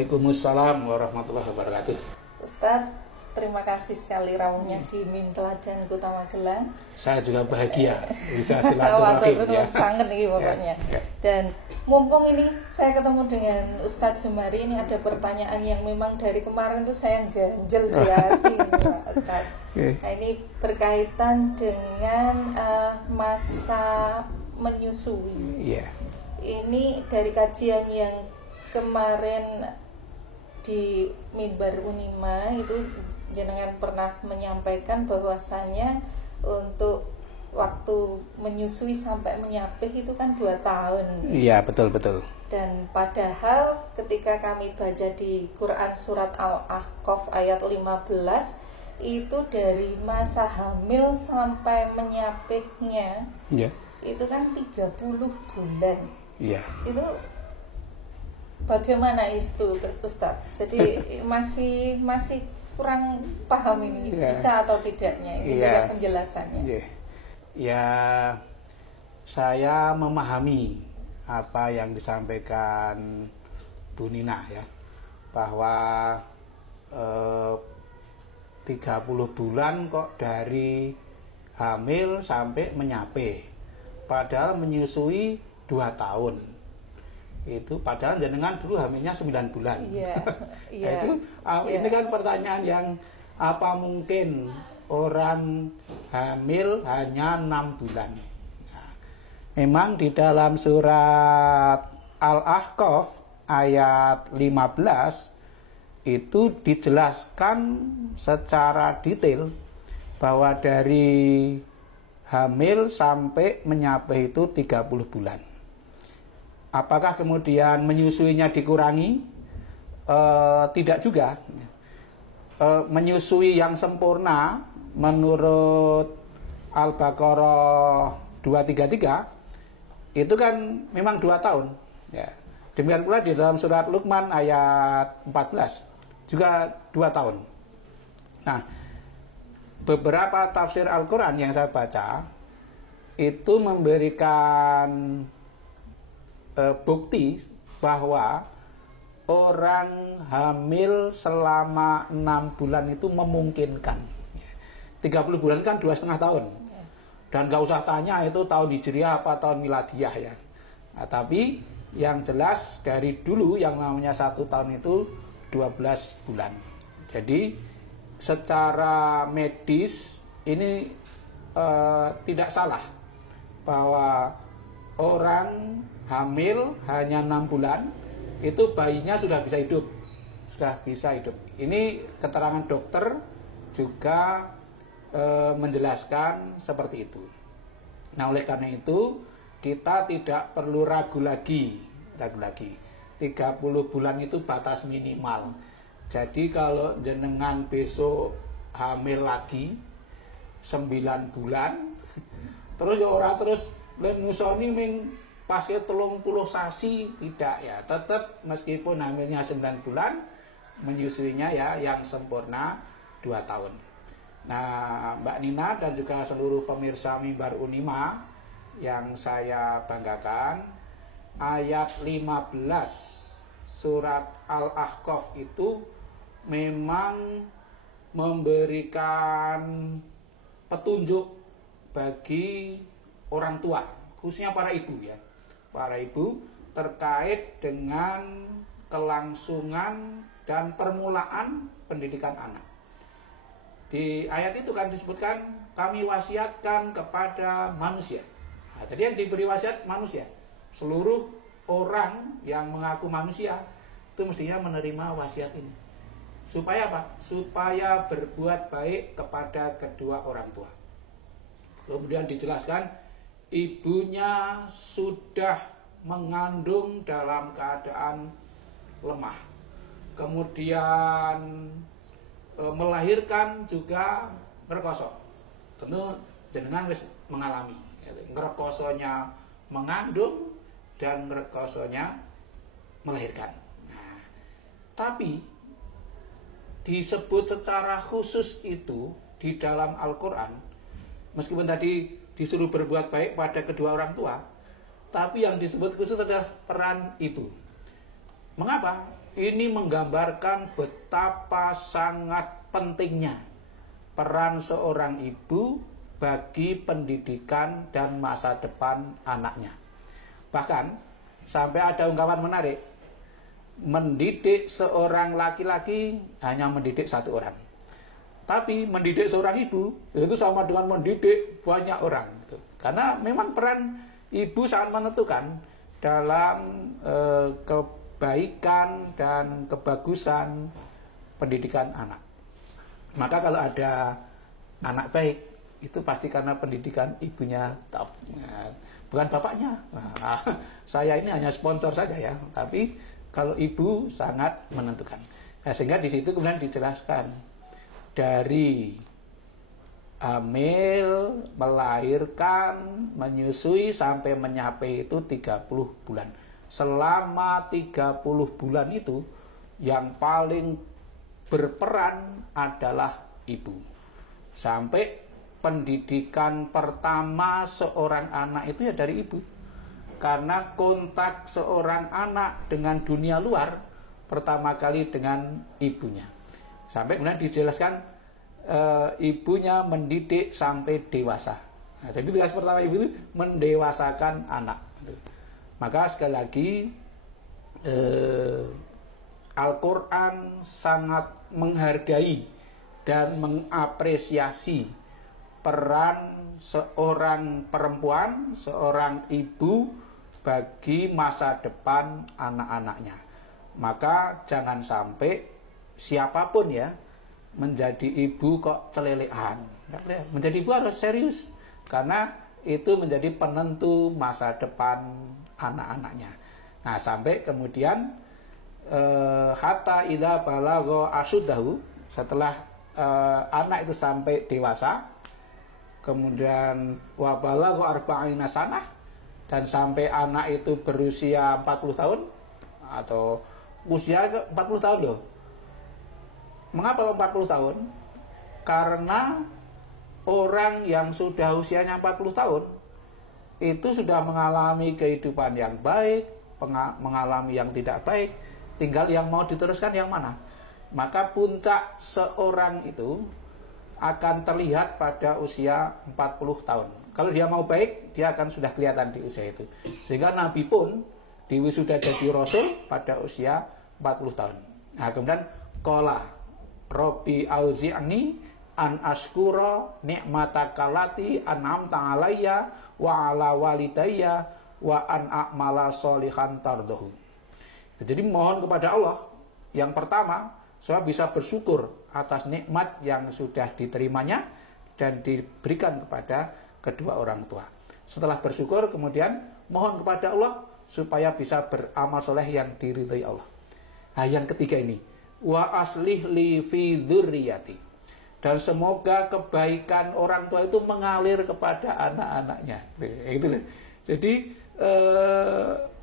Waalaikumsalam warahmatullahi wabarakatuh. Ustadz, terima kasih sekali rawuhnya di MIM Teladan Kota Magelang. Saya juga bahagia bisa silaturahim ya. Sangat nih pokoknya. Dan mumpung ini saya ketemu dengan Ustadz Jemari, ini ada pertanyaan yang memang dari kemarin tuh saya ganjel di hati Ustadz. Nah, ini berkaitan dengan masa menyusui. Ini dari kajian yang kemarin di Mimbar Unima itu jenengan pernah menyampaikan bahwasanya untuk waktu menyusui sampai menyapih itu kan 2 tahun. Iya, betul. Dan padahal ketika kami baca di Quran surat Al-Ahqaf ayat 15 itu dari masa hamil sampai menyapihnya itu kan 30 bulan. Itu bagaimana itu Ustaz? Jadi masih kurang paham ini bisa atau tidaknya itu penjelasannya. Ya, saya memahami apa yang disampaikan Bu Nina ya, bahwa 30 bulan kok dari hamil sampai menyapih, padahal menyusui 2 tahun. Itu padahal jenengan dulu hamilnya 9 bulan. Ini kan pertanyaan yang apa mungkin orang hamil hanya 6 bulan. Nah, memang di dalam surat Al-Ahqaf ayat 15 itu dijelaskan secara detail bahwa dari hamil sampai menyapih itu 30 bulan. Apakah kemudian menyusuinya dikurangi? Tidak juga. Menyusui yang sempurna menurut Al-Baqarah 233 itu kan memang 2 tahun. Ya. Demikian pula di dalam surat Luqman ayat 14 juga 2 tahun. Nah, beberapa tafsir Al-Quran yang saya baca itu memberikan bukti bahwa orang hamil selama 6 bulan itu memungkinkan. 30 bulan kan 2,5 tahun. Dan gak usah tanya itu tahun Hijriah apa tahun Miladiyah ya. Nah, tapi yang jelas dari dulu yang namanya 1 tahun itu 12 bulan. Jadi secara medis ini tidak salah bahwa orang hamil hanya 6 bulan itu bayinya sudah bisa hidup. Ini keterangan dokter juga menjelaskan seperti itu. Nah, oleh karena itu kita tidak perlu ragu lagi. 30 bulan itu batas minimal. Jadi kalau jenengan besok hamil lagi 9 bulan terus ya ora terus nusoni ming pasnya 30 sasi, tidak ya, tetap meskipun hamilnya 9 bulan menyusuinya ya yang sempurna 2 tahun. Nah, Mbak Nina dan juga seluruh pemirsa Mimbar Unima yang saya banggakan, ayat 15 surat Al-Ahqaf itu memang memberikan petunjuk bagi orang tua, khususnya para ibu ya. Para ibu terkait dengan kelangsungan dan permulaan pendidikan anak. Di ayat itu kan disebutkan kami wasiatkan kepada manusia. Nah, jadi yang diberi wasiat manusia. Seluruh orang yang mengaku manusia itu mestinya menerima wasiat ini. Supaya apa? Supaya berbuat baik kepada kedua orang tua. Kemudian dijelaskan ibunya sudah mengandung dalam keadaan lemah. Kemudian melahirkan juga ngrekoso. Tentu jenengan wis mengalami. Ngrekosonya mengandung dan ngrekosonya melahirkan. Nah, tapi disebut secara khusus itu di dalam Al-Quran, meskipun tadi disuruh berbuat baik pada kedua orang tua, tapi yang disebut khusus adalah peran ibu. Mengapa? ini menggambarkan betapa sangat pentingnya peran seorang ibu bagi pendidikan dan masa depan anaknya. Bahkan sampai ada ungkapan menarik, mendidik seorang laki-laki hanya mendidik satu orang, tapi mendidik seorang ibu itu sama dengan mendidik banyak orang. Karena memang peran ibu sangat menentukan dalam kebaikan dan kebagusan pendidikan anak. Maka kalau ada anak baik, itu pasti karena pendidikan ibunya top, bukan bapaknya. Nah, saya ini hanya sponsor saja ya, tapi kalau ibu sangat menentukan. Nah, sehingga di situ kemudian dijelaskan dari hamil, melahirkan, menyusui sampai menyapai itu 30 bulan. Selama 30 bulan itu yang paling berperan adalah ibu. Sampai pendidikan pertama seorang anak itu ya dari ibu. Karena kontak seorang anak dengan dunia luar pertama kali dengan ibunya. Sampai kemudian dijelaskan ibunya mendidik sampai dewasa. Nah, jadi tugas pertama ibu itu mendewasakan anak. Maka sekali lagi Al-Quran sangat menghargai dan mengapresiasi peran seorang perempuan, seorang ibu bagi masa depan anak-anaknya. Maka jangan sampai siapapun ya menjadi ibu kok celelehan. Menjadi ibu harus serius, karena itu menjadi penentu masa depan anak-anaknya. Nah, sampai kemudian hatta idza balagha asyuddahu, setelah anak itu sampai dewasa, kemudian wa balagha arba'ina sanah, dan sampai anak itu berusia 40 tahun atau usia 40 tahun loh. Mengapa 40 tahun? Karena orang yang sudah usianya 40 tahun itu sudah mengalami kehidupan yang baik, mengalami yang tidak baik, tinggal yang mau diteruskan yang mana. Maka puncak seorang itu akan terlihat pada usia 40 tahun. Kalau dia mau baik, dia akan sudah kelihatan di usia itu. Sehingga Nabi pun diwisuda jadi Rasul pada usia 40 tahun. Nah, kemudian qala Rabbi auzi'ni an askura ni'mataka lati an'amta alayya wa ala walidayya wa an a'mala sholihan tardahu. Jadi mohon kepada Allah yang pertama, saya bisa bersyukur atas nikmat yang sudah diterimanya dan diberikan kepada kedua orang tua. Setelah bersyukur kemudian mohon kepada Allah supaya bisa beramal soleh yang diridhai Allah. Nah, yang ketiga ini, wa aslih li fi dzurriyyati, dan semoga kebaikan orang tua itu mengalir kepada anak-anaknya. Itu. Jadi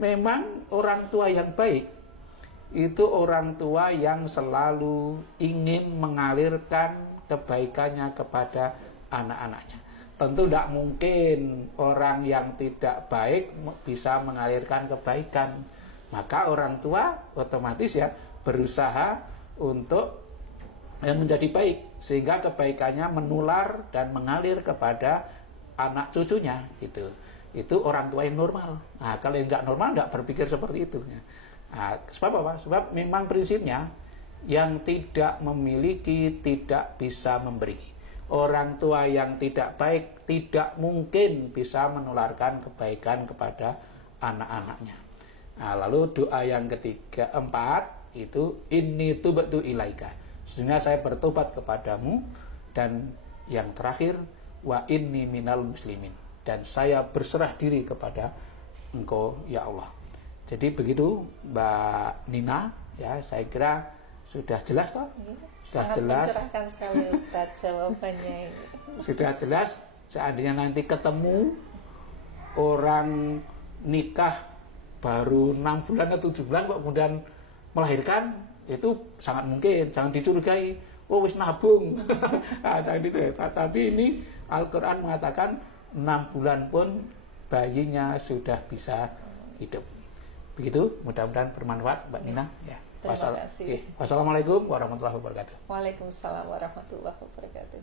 memang orang tua yang baik itu orang tua yang selalu ingin mengalirkan kebaikannya kepada anak-anaknya. Tentu tidak mungkin orang yang tidak baik bisa mengalirkan kebaikan. Maka orang tua otomatis ya berusaha untuk menjadi baik, sehingga kebaikannya menular dan mengalir kepada anak cucunya. Itu orang tua yang normal. Nah, kalau yang nggak normal nggak berpikir seperti itu. Nah, sebab apa? Sebab memang prinsipnya yang tidak memiliki tidak bisa memberi. Orang tua yang tidak baik tidak mungkin bisa menularkan kebaikan kepada anak-anaknya. Nah, lalu doa yang ketiga, 4 itu inni tubtu ilaika, sesungguhnya saya bertobat kepadamu, dan yang terakhir wa inni minal muslimin, dan saya berserah diri kepada Engkau ya Allah. Jadi begitu Mbak Nina, ya saya kira sudah jelas toh? Sudah sangat jelas. Mencerahkan sekali Ustaz jawabannya ini. Sudah jelas. Seandainya nanti ketemu orang nikah baru 6 bulan atau 7 bulan kok kemudian melahirkan, itu sangat mungkin, jangan dicurigai, oh wis nabung. Nah, tapi ini Al-Quran mengatakan 6 bulan pun bayinya sudah bisa hidup. Begitu, mudah-mudahan bermanfaat Mbak Nina ya. Terima kasih. Wassalamualaikum warahmatullahi wabarakatuh. Waalaikumsalam warahmatullahi wabarakatuh.